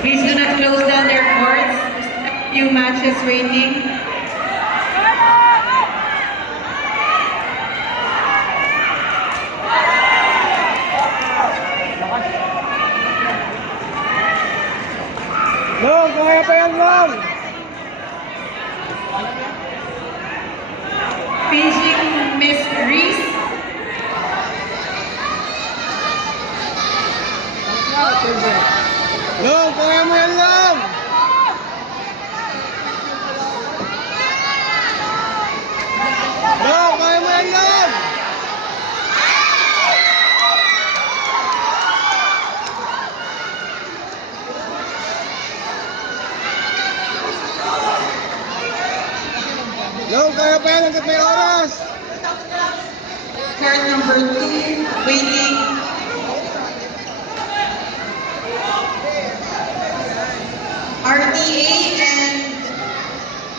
Please do not close down their courts. A few matches waiting. Long, kaya pa yan, Long! Paging Miss Reese. Long, kaya mo yan, Long! Long, kaya mo yan, Long! Long, kaya pa yan hanggat may oras! Card number 2, waiting. RTA and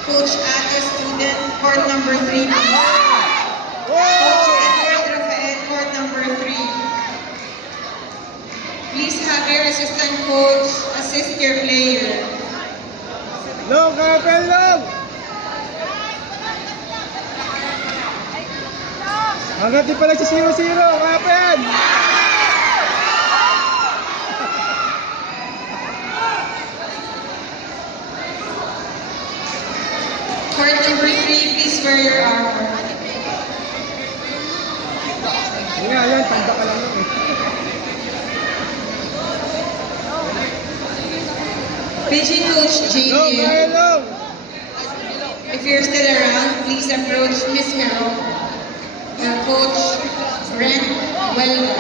Coach Ate student, court number 3. Coach Edward Rafael, court number 3. Please have your assistant coach assist your player. Long, kaya pa yan, Long! Hanggat di pala si 0-0, kaya pa yan! Court number 3, please wear your armor. Yan, tanda ka lang yun eh. PG Coach Long, kaya JJ, Long! if you're still around, please approach Miss Hero. Coach Ren Wells.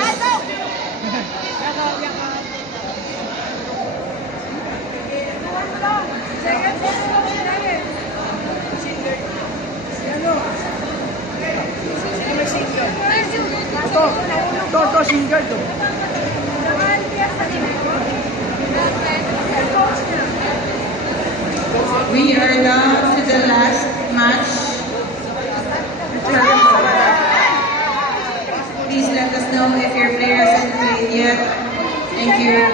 Ito, single to. We are down to the last match. Please let us know if your player hasn't played yet. Thank you.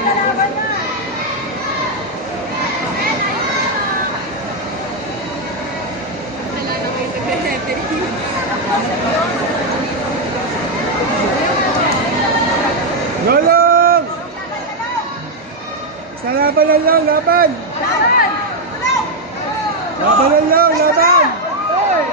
Long! Sa laban lang lang, laban! Laban lang lang, laban! Hey!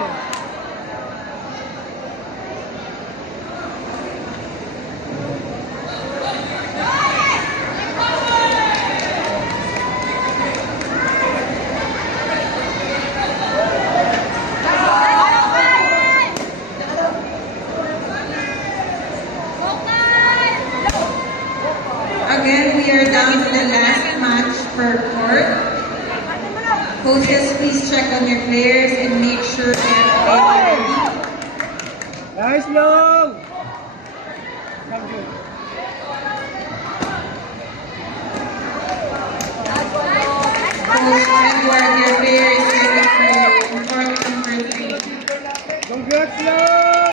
Again, we are down to the last match per court. Coaches, please check on your players and make sure they're ready. Nice, Long! Coach Edward, your player is ready for you in court number 3. Congrats, Long!